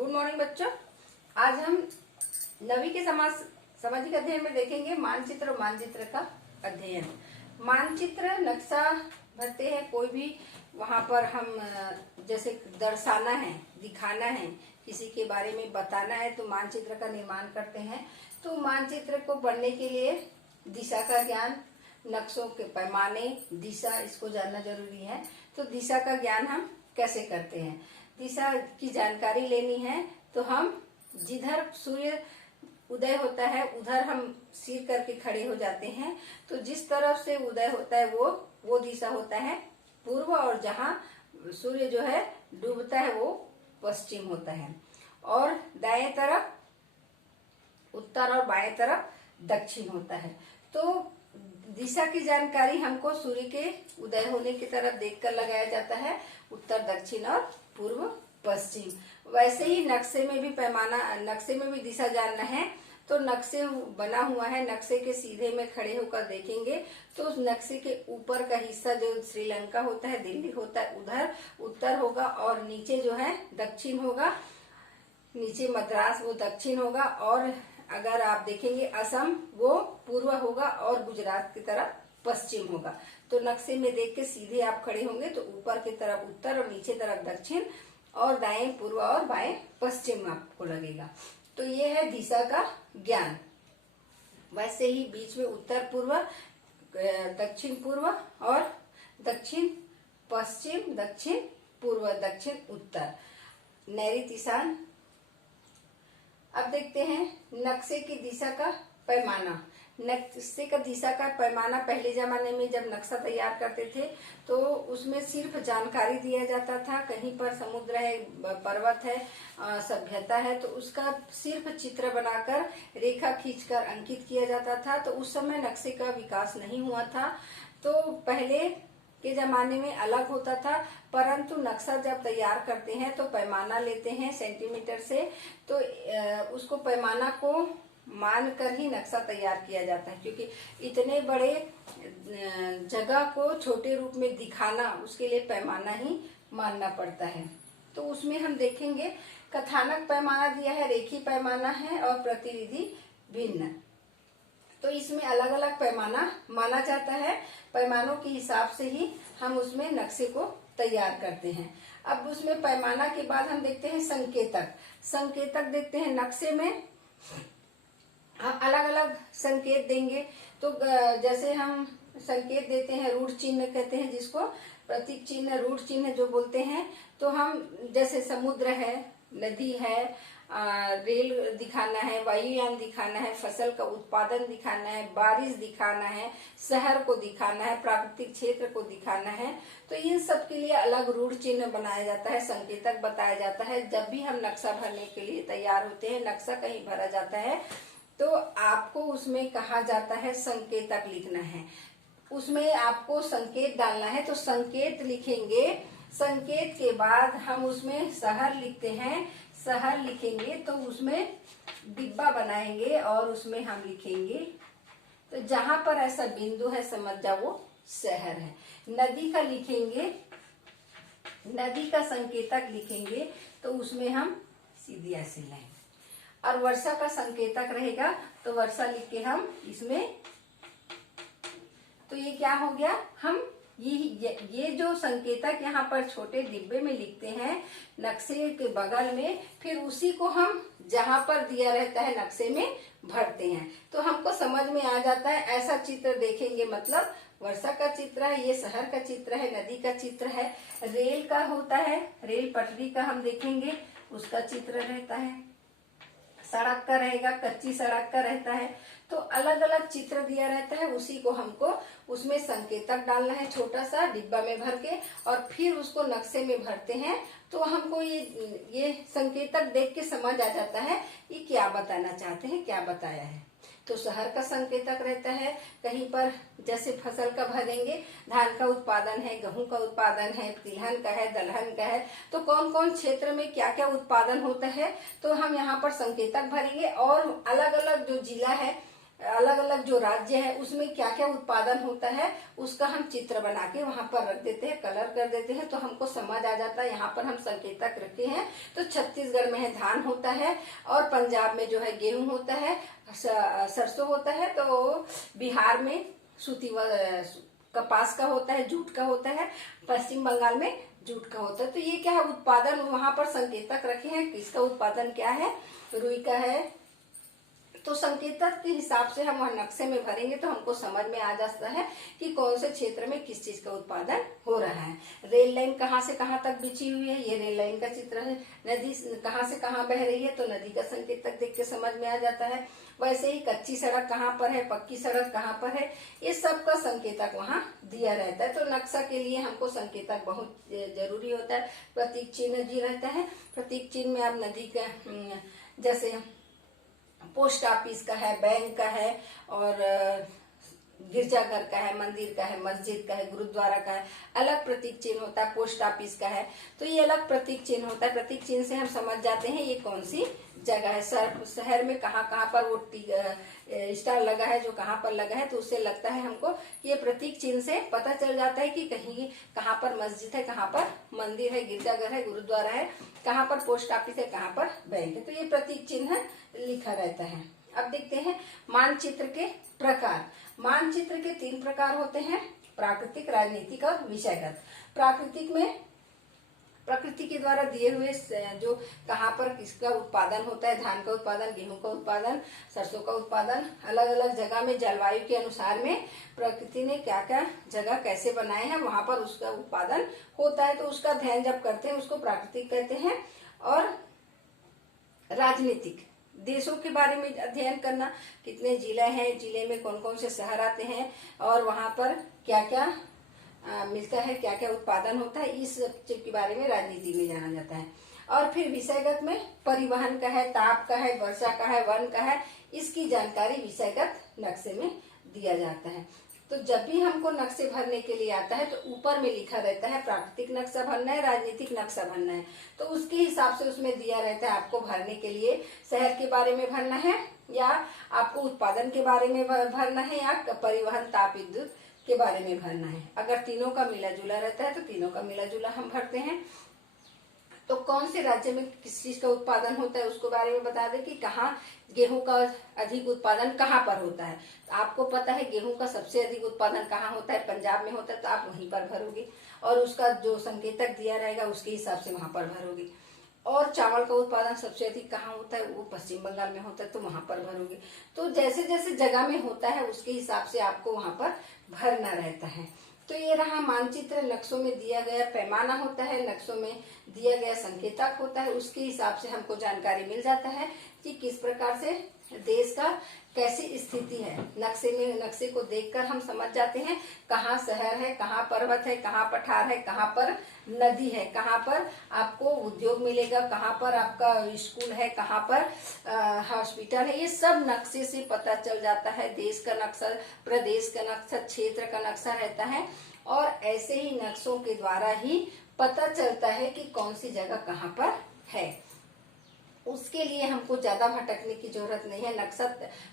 Good morning बच्चों। आज हम नवीं के सामाजिक अध्ययन में देखेंगे मानचित्र और मानचित्र का अध्ययन। मानचित्र नक्शा भरते हैं, कोई भी वहां पर हम जैसे दर्शाना है, दिखाना है, किसी के बारे में बताना है तो मानचित्र का निर्माण करते हैं। तो मानचित्र को बनने के लिए दिशा का ज्ञान, नक्शों के पैमाने, दिशा, इसको जानना जरूरी है। तो दिशा का ज्ञान हम कैसे करते हैं, दिशा की जानकारी लेनी है तो हम जिधर सूर्य उदय होता है उधर हम सिर करके खड़े हो जाते हैं। तो जिस तरफ से उदय होता है वो दिशा होता है पूर्व, और जहाँ सूर्य जो है डूबता है वो पश्चिम होता है। और दाएं तरफ उत्तर और बाएं तरफ दक्षिण होता है। तो दिशा की जानकारी हमको सूर्य के उदय होने की तरफ देखकर लगाया जाता है, उत्तर दक्षिण और पूर्व पश्चिम। वैसे ही नक्शे में भी दिशा जानना है तो नक्शे बना हुआ है, नक्शे के सीधे में खड़े होकर देखेंगे तो उस नक्शे के ऊपर का हिस्सा जो श्रीलंका होता है, दिल्ली होता है, उधर उत्तर होगा, और नीचे जो है दक्षिण होगा। नीचे मद्रास वो दक्षिण होगा, और अगर आप देखेंगे असम वो पूर्व होगा और गुजरात की तरफ पश्चिम होगा। तो नक्शे में देख के सीधे आप खड़े होंगे तो ऊपर की तरफ उत्तर और नीचे तरफ दक्षिण, और दाएं पूर्व और बाएं पश्चिम आपको लगेगा। तो ये है दिशा का ज्ञान। वैसे ही बीच में उत्तर पूर्व, दक्षिण पूर्व और दक्षिण पश्चिम, दक्षिण पूर्व, दक्षिण उत्तर, नैऋत्य ईशान। अब देखते हैं नक्शे की दिशा का पैमाना। नक्शे का दिशा का पैमाना पहले जमाने में जब नक्शा तैयार करते थे तो उसमें सिर्फ जानकारी दिया जाता था। कहीं पर समुद्र है, पर्वत है, सभ्यता है, तो उसका सिर्फ चित्र बनाकर रेखा खींचकर अंकित किया जाता था। तो उस समय नक्शे का विकास नहीं हुआ था। तो पहले के जमाने में अलग होता था, परंतु नक्शा जब तैयार करते हैं तो पैमाना लेते हैं सेंटीमीटर से। तो उसको पैमाना को मानकर ही नक्शा तैयार किया जाता है, क्योंकि इतने बड़े जगह को छोटे रूप में दिखाना, उसके लिए पैमाना ही मानना पड़ता है। तो उसमें हम देखेंगे कथानक पैमाना दिया है, रेखी पैमाना है और प्रतिनिधि भिन्न। तो इसमें अलग अलग पैमाना माना जाता है। पैमानों के हिसाब से ही हम उसमें नक्शे को तैयार करते हैं। अब उसमें पैमाना के बाद हम देखते हैं संकेतक। संकेतक देखते हैं नक्शे में हम अलग अलग संकेत देंगे। तो जैसे हम संकेत देते हैं, रूढ़ चिन्ह कहते हैं जिसको, प्रतीक चिन्ह, रूढ़ चिन्ह जो बोलते हैं। तो हम जैसे समुद्र है, नदी है, रेल दिखाना है, वायुयान दिखाना है, फसल का उत्पादन दिखाना है, बारिश दिखाना है, शहर को दिखाना है, प्राकृतिक क्षेत्र को दिखाना है। तो इन सब के लिए अलग रूढ़ चिन्ह बनाया जाता है, संकेतक बताया जाता है। जब भी हम नक्शा भरने के लिए तैयार होते हैं, नक्शा कहीं भरा जाता है तो आपको उसमें कहा जाता है संकेतक लिखना है। उसमें आपको संकेत डालना है तो संकेत लिखेंगे। संकेत के बाद हम उसमें शहर लिखते हैं। शहर लिखेंगे तो उसमें डिब्बा बनाएंगे और उसमें हम लिखेंगे। तो जहां पर ऐसा बिंदु है समझ जाओ वो शहर है। नदी का लिखेंगे, नदी का संकेतक लिखेंगे तो उसमें हम सीधी ऐसे लाएंगे। और वर्षा का संकेतक रहेगा तो वर्षा लिख के हम इसमें, तो ये क्या हो गया, हम ये जो संकेतक यहाँ पर छोटे डिब्बे में लिखते हैं नक्शे के बगल में, फिर उसी को हम जहां पर दिया रहता है नक्शे में भरते हैं। तो हमको समझ में आ जाता है, ऐसा चित्र देखेंगे मतलब वर्षा का चित्र है, ये शहर का चित्र है, नदी का चित्र है, रेल का होता है, रेल पटरी का हम देखेंगे उसका चित्र रहता है, सड़क का रहेगा, कच्ची सड़क का रहता है। तो अलग अलग चित्र दिया रहता है, उसी को हमको उसमें संकेतक डालना है छोटा सा डिब्बा में भर के, और फिर उसको नक्शे में भरते हैं। तो हमको ये संकेतक देख के समझ आ जाता है ये क्या बताना चाहते हैं, क्या बताया है। तो शहर का संकेतक रहता है, कहीं पर जैसे फसल का भरेंगे, धान का उत्पादन है, गेहूं का उत्पादन है, तिलहन का है, दलहन का है, तो कौन कौन क्षेत्र में क्या क्या उत्पादन होता है तो हम यहाँ पर संकेतक भरेंगे। और अलग अलग जो जिला है अलग अलग जो राज्य है उसमें क्या क्या उत्पादन होता है उसका हम चित्र बना के वहां पर रख देते हैं, कलर कर देते हैं, तो हमको समझ आ जाता है। यहाँ पर हम संकेतक रखे हैं, तो छत्तीसगढ़ में है धान होता है, और पंजाब में जो है गेहूं होता है, सरसों होता है, तो बिहार में सूती कपास का होता है, जूट का होता है, पश्चिम बंगाल में जूट का होता है। तो ये क्या है, उत्पादन वहां पर संकेतक रखे हैं, किसका उत्पादन क्या है, रुई का है। तो संकेतक के हिसाब से हम वहाँ नक्शे में भरेंगे तो हमको समझ में आ जाता है कि कौन से क्षेत्र में किस चीज का उत्पादन हो रहा है। रेल लाइन कहाँ से कहाँ तक बिछी हुई है, ये रेल लाइन का चित्र है। नदी कहाँ से कहाँ बह रही है, तो नदी का संकेतक देख के समझ में आ जाता है। वैसे ही कच्ची सड़क कहाँ पर है, पक्की सड़क कहाँ पर है, ये सब का संकेतक वहाँ दिया रहता है। तो नक्शा के लिए हमको संकेतक बहुत जरूरी होता है। प्रतीक चिन्ह जी रहता है, प्रतीक चिन्ह में आप नदी का जैसे पोस्ट ऑफिस का है, बैंक का है, और गिरजाघर का है, मंदिर का है, मस्जिद का है, गुरुद्वारा का है, अलग प्रतीक चिन्ह होता है। पोस्ट ऑफिस का है तो ये अलग प्रतीक चिन्ह होता है। प्रतीक चिन्ह से हम समझ जाते हैं ये कौन सी जगह है। शहर में कहाँ कहाँ पर वो स्टार लगा है, जो कहाँ पर लगा है, तो उससे लगता है हमको ये प्रतीक चिन्ह से पता चल जाता है कि कहीं कहाँ पर मस्जिद है, कहाँ पर मंदिर है, गिरजाघर है, गुरुद्वारा है, कहाँ पर पोस्ट ऑफिस है, कहाँ पर बैंक है। तो ये प्रतीक चिन्ह लिखा रहता है। अब देखते हैं मानचित्र के प्रकार। मानचित्र के 3 प्रकार होते हैं, प्राकृतिक, राजनीतिक और विषयगत। प्राकृतिक में प्रकृति के द्वारा दिए हुए जो कहाँ पर किसका उत्पादन होता है, धान का उत्पादन, गेहूं का उत्पादन, सरसों का उत्पादन, अलग अलग जगह में जलवायु के अनुसार में प्रकृति ने क्या क्या जगह कैसे बनाए हैं, वहां पर उसका उत्पादन होता है। तो उसका अध्ययन जब करते हैं उसको प्राकृतिक कहते हैं। और राजनीतिक, देशों के बारे में अध्ययन करना, कितने जिले हैं, जिले में कौन कौन से शहर आते हैं, और वहां पर क्या क्या मिलता है, क्या क्या उत्पादन होता है, इस चीज के बारे में राजनीति में जाना जाता है। और फिर विषयगत में परिवहन का है, ताप का है, वर्षा का है, वन का है, इसकी जानकारी विषयगत नक्शे में दिया जाता है। तो जब भी हमको नक्शे भरने के लिए आता है तो ऊपर में लिखा रहता है प्राकृतिक नक्शा भरना है, राजनीतिक नक्शा भरना है, तो उसके हिसाब से उसमें दिया रहता है आपको भरने के लिए शहर के बारे में भरना है, या आपको उत्पादन के बारे में भरना है, या परिवहन, ताप, विद्युत के बारे में भरना है। अगर तीनों का मिला जुला रहता है तो तीनों का मिला जुला हम भरते हैं। तो कौन से राज्य में किस चीज का उत्पादन होता है उसको बारे में बता दें कि कहाँ गेहूं का अधिक उत्पादन कहाँ पर होता है। तो आपको पता है गेहूं का सबसे अधिक उत्पादन कहाँ होता है, पंजाब में होता है, तो आप वहीं पर भरोगे, और उसका जो संकेतक दिया रहेगा उसके हिसाब से वहां पर भरोगे। और चावल का उत्पादन सबसे अधिक कहाँ होता है, वो पश्चिम बंगाल में होता है, तो वहां पर भरोगे। तो जैसे जैसे जगह में होता है उसके हिसाब से आपको वहां पर भरना रहता है। तो ये रहा मानचित्र। नक्शों में दिया गया पैमाना होता है, नक्शों में दिया गया संकेतक होता है, उसके हिसाब से हमको जानकारी मिल जाता है कि किस प्रकार से देश का कैसी स्थिति है। नक्शे में, नक्शे को देखकर हम समझ जाते हैं कहाँ शहर है, कहाँ पर्वत है, कहाँ पठार है, कहाँ पर नदी है, कहाँ पर आपको उद्योग मिलेगा, कहाँ पर आपका स्कूल है, कहाँ पर हॉस्पिटल है। ये सब नक्शे से पता चल जाता है। देश का नक्शा, प्रदेश का नक्शा, क्षेत्र का नक्शा रहता है, और ऐसे ही नक्शों के द्वारा ही पता चलता है कि कौन सी जगह कहाँ पर है। उसके लिए हमको ज्यादा भटकने की जरूरत नहीं है। नक्शा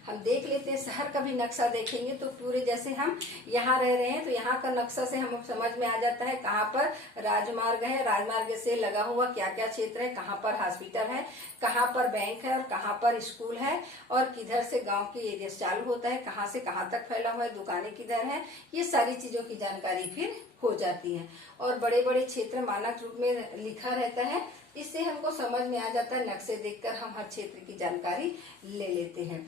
हम देख लेते हैं, शहर का भी नक्शा देखेंगे तो पूरे, जैसे हम यहाँ रह रहे हैं तो यहाँ का नक्शा से हम समझ में आ जाता है कहाँ पर राजमार्ग है, राजमार्ग से लगा हुआ क्या क्या क्षेत्र है, कहाँ पर हॉस्पिटल है, कहाँ पर बैंक है, और कहाँ पर स्कूल है, और किधर से गाँव की एरिया चालू होता है, कहाँ से कहाँ तक फैला हुआ है, दुकानें किधर है, ये सारी चीजों की जानकारी फिर हो जाती है। और बड़े बड़े क्षेत्र मानक रूप में लिखा रहता है, इससे हमको समझ में आ जाता है। नक्शे देखकर हम हर क्षेत्र की जानकारी ले लेते हैं।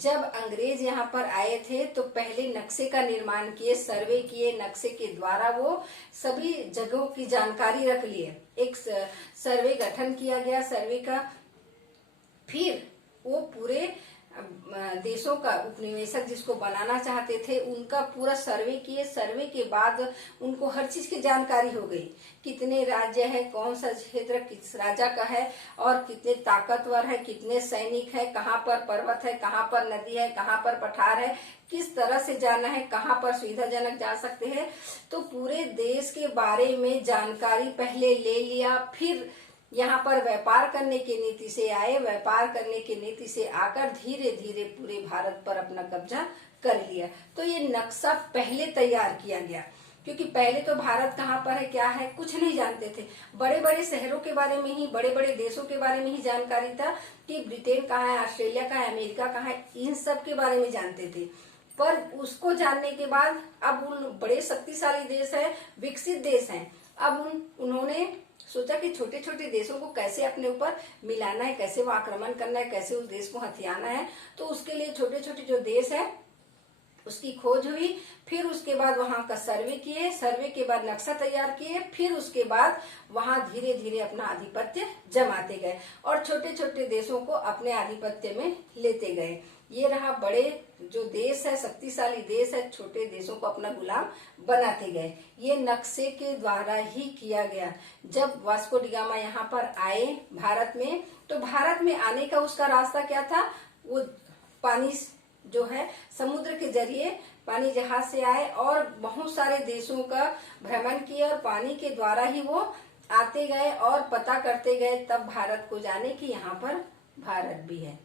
जब अंग्रेज यहाँ पर आए थे तो पहले नक्शे का निर्माण किए, सर्वे किए, नक्शे के द्वारा वो सभी जगहों की जानकारी रख लिए। एक सर्वे गठन किया गया, सर्वे का, फिर वो पूरे देशों का उपनिवेशक जिसको बनाना चाहते थे उनका पूरा सर्वे किए। सर्वे के बाद उनको हर चीज की जानकारी हो गई, कितने राज्य है, कौन सा क्षेत्र किस राजा का है, और कितने ताकतवर है, कितने सैनिक है, कहाँ पर पर्वत है, कहाँ पर नदी है, कहाँ पर पठार है, किस तरह से जाना है, कहाँ पर सुविधाजनक जा सकते हैं। तो पूरे देश के बारे में जानकारी पहले ले लिया, फिर यहाँ पर व्यापार करने की नीति से आए, व्यापार करने की नीति से आकर धीरे धीरे पूरे भारत पर अपना कब्जा कर लिया। तो ये नक्शा पहले तैयार किया गया, क्योंकि पहले तो भारत कहाँ पर है, क्या है, कुछ नहीं जानते थे। बड़े बड़े शहरों के बारे में ही, बड़े बड़े देशों के बारे में ही जानकारी था कि ब्रिटेन कहाँ है, ऑस्ट्रेलिया कहाँ है, अमेरिका कहाँ है, इन सब के बारे में जानते थे। पर उसको जानने के बाद अब उन बड़े शक्तिशाली देश है, विकसित देश हैं, अब उन्होंने सोचा कि छोटे छोटे देशों को कैसे अपने ऊपर मिलाना है, कैसे वो आक्रमण करना है, कैसे उस देश को हथियाना है। तो उसके लिए छोटे छोटे जो देश है उसकी खोज हुई। फिर उसके बाद वहां का सर्वे किए, सर्वे के बाद नक्शा तैयार किए, फिर उसके बाद वहां धीरे धीरे अपना आधिपत्य जमाते गए और छोटे छोटे देशों को अपने आधिपत्य में लेते गए। ये रहा बड़े जो देश है, शक्तिशाली देश है, छोटे देशों को अपना गुलाम बनाते गए। ये नक्शे के द्वारा ही किया गया। जब वास्को डी गामा यहाँ पर आए भारत में, तो भारत में आने का उसका रास्ता क्या था, वो पानी जो है समुद्र के जरिए पानी जहाज से आए और बहुत सारे देशों का भ्रमण किया और पानी के द्वारा ही वो आते गए और पता करते गए, तब भारत को जाने कि यहाँ पर भारत भी है।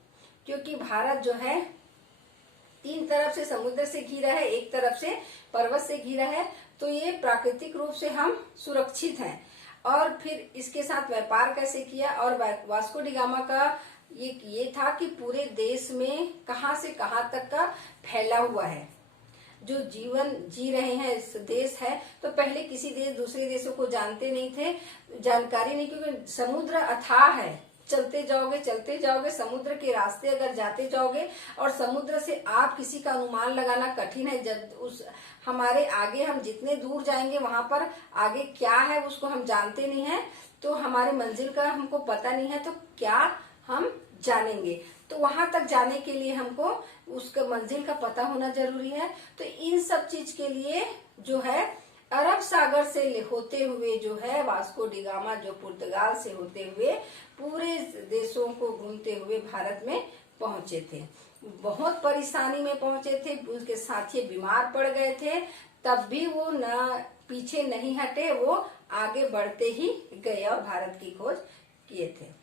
क्योंकि भारत जो है 3 तरफ से समुद्र से घिरा है, एक तरफ से पर्वत से घिरा है, तो ये प्राकृतिक रूप से हम सुरक्षित हैं। और फिर इसके साथ व्यापार कैसे किया, और वास्को डी गामा का ये था कि पूरे देश में कहाँ से कहाँ तक का फैला हुआ है, जो जीवन जी रहे हैं इस देश है। तो पहले किसी देश दूसरे देशों को जानते नहीं थे, जानकारी नहीं, क्योंकि समुद्र अथाह है, चलते जाओगे समुद्र के रास्ते अगर जाते जाओगे और समुद्र से आप किसी का अनुमान लगाना कठिन है। जब उस हमारे आगे हम जितने दूर जाएंगे वहां पर आगे क्या है उसको हम जानते नहीं है, तो हमारे मंजिल का हमको पता नहीं है, तो क्या हम जानेंगे। तो वहां तक जाने के लिए हमको उसका मंजिल का पता होना जरूरी है। तो इन सब चीज के लिए जो है अरब सागर से होते हुए जो है वास्को डी गामा जो पुर्तगाल से होते हुए पूरे देशों को घूमते हुए भारत में पहुंचे थे। बहुत परेशानी में पहुंचे थे, उसके साथी बीमार पड़ गए थे, तब भी वो न पीछे नहीं हटे, वो आगे बढ़ते ही गए और भारत की खोज किए थे।